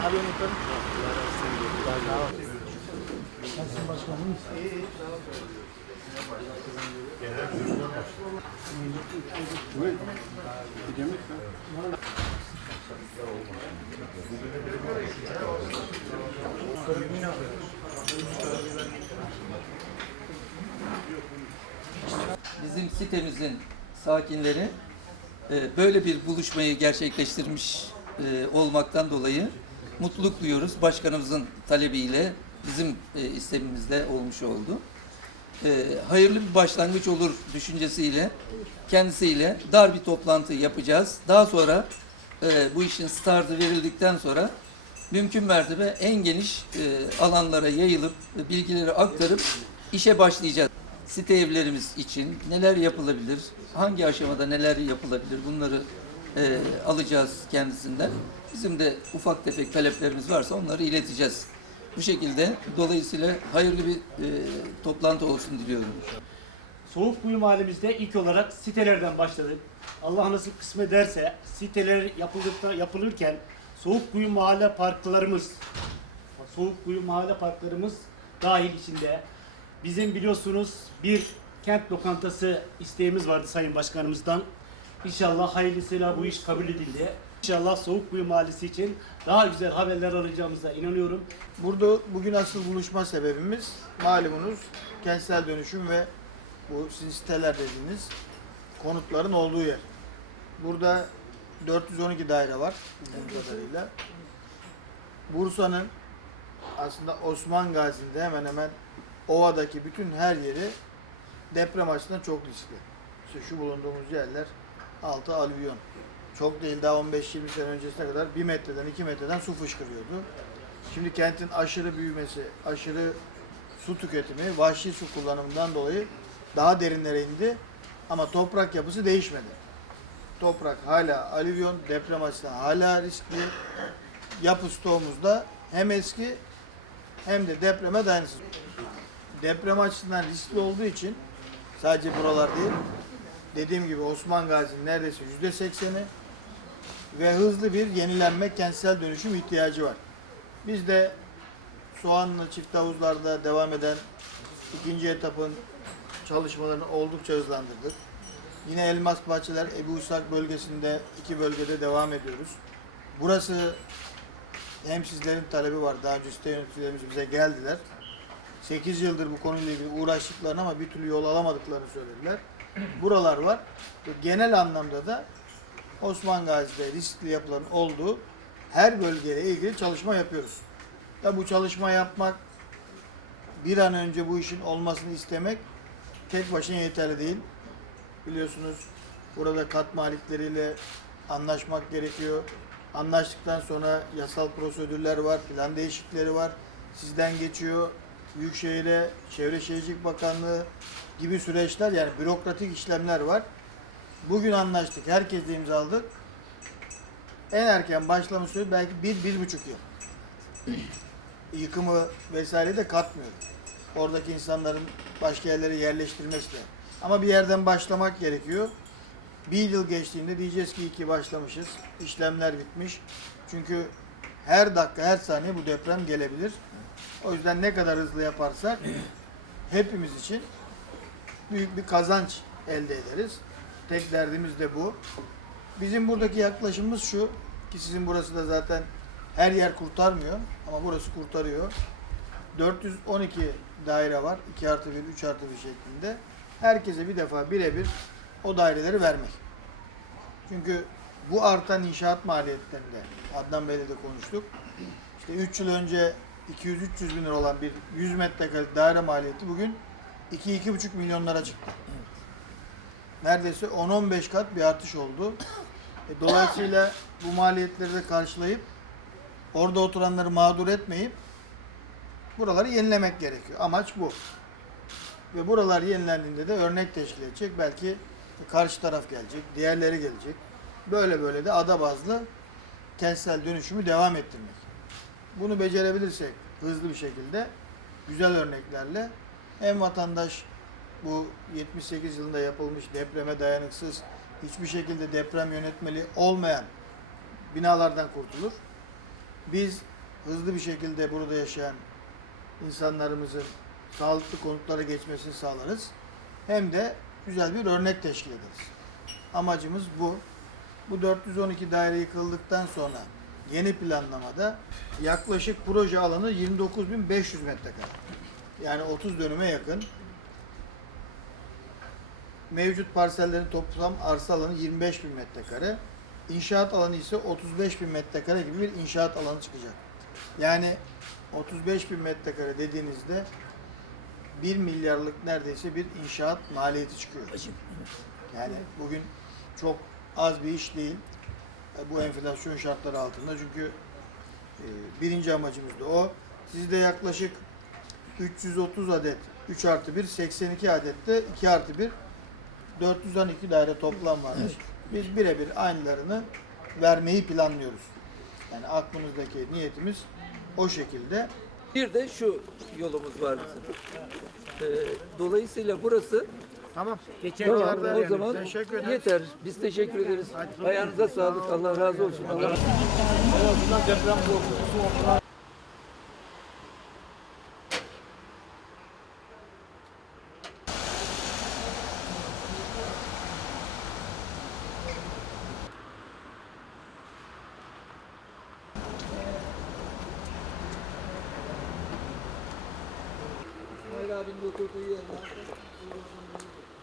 Abi. Nasılsın başkanım? Bizim sitemizin sakinleri e, böyle bir buluşmayı gerçekleştirmiş e, olmaktan dolayı mutluluk duyuyoruz. Başkanımızın talebiyle bizim e, istemimizde olmuş oldu. E, Hayırlı bir başlangıç olur düşüncesiyle kendisiyle dar bir toplantı yapacağız. Daha sonra e, bu işin startı verildikten sonra mümkün mertebe en geniş e, alanlara yayılıp e, bilgileri aktarıp işe başlayacağız. Site evlerimiz için neler yapılabilir, hangi aşamada neler yapılabilir bunları e, alacağız kendisinden. Bizim de ufak tefek taleplerimiz varsa onları ileteceğiz. Bu şekilde dolayısıyla hayırlı bir e, toplantı olsun diliyorum. Soğukkuyu mahallemizde ilk olarak sitelerden başladık. Allah nasıl kısmet ederse siteler yapıldıkta, yapılırken Soğukkuyu mahalle parklarımız Soğukkuyu mahalle parklarımız dahil içinde bizim biliyorsunuz bir kent lokantası isteğimiz vardı Sayın Başkanımızdan. İnşallah hayırlısıyla bu iş kabul edildi. İnşallah Soğukkuyu Mahallesi için daha güzel haberler alacağımıza inanıyorum. Burada bugün asıl buluşma sebebimiz malumunuz kentsel dönüşüm ve bu sizin siteler dediğiniz konutların olduğu yer. Burada 412 daire var bildiğim kadarıyla. Bursa'nın aslında Osman Gazi'nde hemen hemen ovadaki bütün her yeri deprem açısından çok riskli. İşte şu bulunduğumuz yerler altı alüvyon. Çok değil daha 15-20 sene öncesine kadar 1 metreden 2 metreden su fışkırıyordu. Şimdi kentin aşırı büyümesi, aşırı su tüketimi, vahşi su kullanımından dolayı daha derinlere indi. Ama toprak yapısı değişmedi. Toprak hala alüvyon, deprem açısından hala riskli. Yapı stoğumuz da hem eski hem de depreme dayanıksız. Deprem açısından riskli olduğu için sadece buralar değil, dediğim gibi Osman Gazi'nin neredeyse yüzde sekseni ve hızlı bir yenilenme, kentsel dönüşüm ihtiyacı var. Biz de Soğanlı çift havuzlarda devam eden ikinci etapın çalışmalarını oldukça hızlandırdık. Yine Elmas Bahçeler Ebu İshak bölgesinde iki bölgede devam ediyoruz. Burası hem sizlerin talebi var. Daha önce site yöneticilerimiz bize geldiler. 8 yıldır bu konuyla ilgili uğraştıklarını ama bir türlü yol alamadıklarını söylediler. Buralar var. Genel anlamda da Osman Gazi'de riskli yapıların olduğu her bölgeyle ilgili çalışma yapıyoruz. Ya bu çalışma yapmak, bir an önce bu işin olmasını istemek tek başına yeterli değil. Biliyorsunuz burada kat malikleriyle anlaşmak gerekiyor. Anlaştıktan sonra yasal prosedürler var, plan değişiklikleri var. Sizden geçiyor. Büyükşehir'e, Çevre Şehircilik Bakanlığı gibi süreçler yani bürokratik işlemler var. Bugün anlaştık, herkesle imzaladık. En erken başlama süresi belki bir, bir buçuk yıl. Yıkımı vesaire de katmıyor. Oradaki insanların başka yerlere yerleştirmesi de. Ama bir yerden başlamak gerekiyor. Bir yıl geçtiğinde diyeceğiz ki iyi ki başlamışız. İşlemler bitmiş. Çünkü her dakika, her saniye bu deprem gelebilir. O yüzden ne kadar hızlı yaparsak hepimiz için büyük bir kazanç elde ederiz. Tek derdimiz de bu. Bizim buradaki yaklaşımımız şu ki sizin burası da zaten her yer kurtarmıyor ama burası kurtarıyor. 412 daire var. 2 artı 1, 3 artı 1 şeklinde. Herkese bir defa birebir o daireleri vermek. Çünkü bu artan inşaat maliyetlerinde Adnan Bey'le de konuştuk. İşte 3 yıl önce 200-300 bin lira olan bir 100 metrekarelik daire maliyeti bugün 2-2,5 milyonlara çıktı. Neredeyse 10-15 kat bir artış oldu. E, dolayısıyla bu maliyetleri de karşılayıp orada oturanları mağdur etmeyip buraları yenilemek gerekiyor. Amaç bu. Ve buralar yenilendiğinde de örnek teşkil edecek. Belki karşı taraf gelecek, diğerleri gelecek. Böyle böyle de ada bazlı kentsel dönüşümü devam ettirmek. Bunu becerebilirsek hızlı bir şekilde güzel örneklerle hem vatandaş bu 78 yılında yapılmış depreme dayanıksız hiçbir şekilde deprem yönetmeliği olmayan binalardan kurtulur. Biz hızlı bir şekilde burada yaşayan insanlarımızın sağlıklı konutlara geçmesini sağlarız. Hem de güzel bir örnek teşkil ederiz. Amacımız bu. Bu 412 daire yıkıldıktan sonra yeni planlamada yaklaşık proje alanı 29.500 metrekare. Yani 30 dönüme yakın. Mevcut parsellerin toplam arsa alanı 25 bin metrekare. İnşaat alanı ise 35 bin metrekare gibi bir inşaat alanı çıkacak. Yani 35 bin metrekare dediğinizde 1 milyarlık neredeyse bir inşaat maliyeti çıkıyor. Yani bugün çok az bir iş değil. E, Bu enflasyon şartları altında çünkü e, birinci amacımız da o. Sizde yaklaşık 330 adet 3 artı 1, 82 adet de 2 artı 1 412 daire toplam varmış. Biz birebir aynılarını vermeyi planlıyoruz. Yani aklımızdaki niyetimiz o şekilde. Bir de şu yolumuz var bizim. Ee, dolayısıyla burası Tamam. Tamam, o zaman yeter. Biz teşekkür ederiz. Ayağınıza sağlık. Allah razı olsun. Allah Hayır abinin oturduğu yer.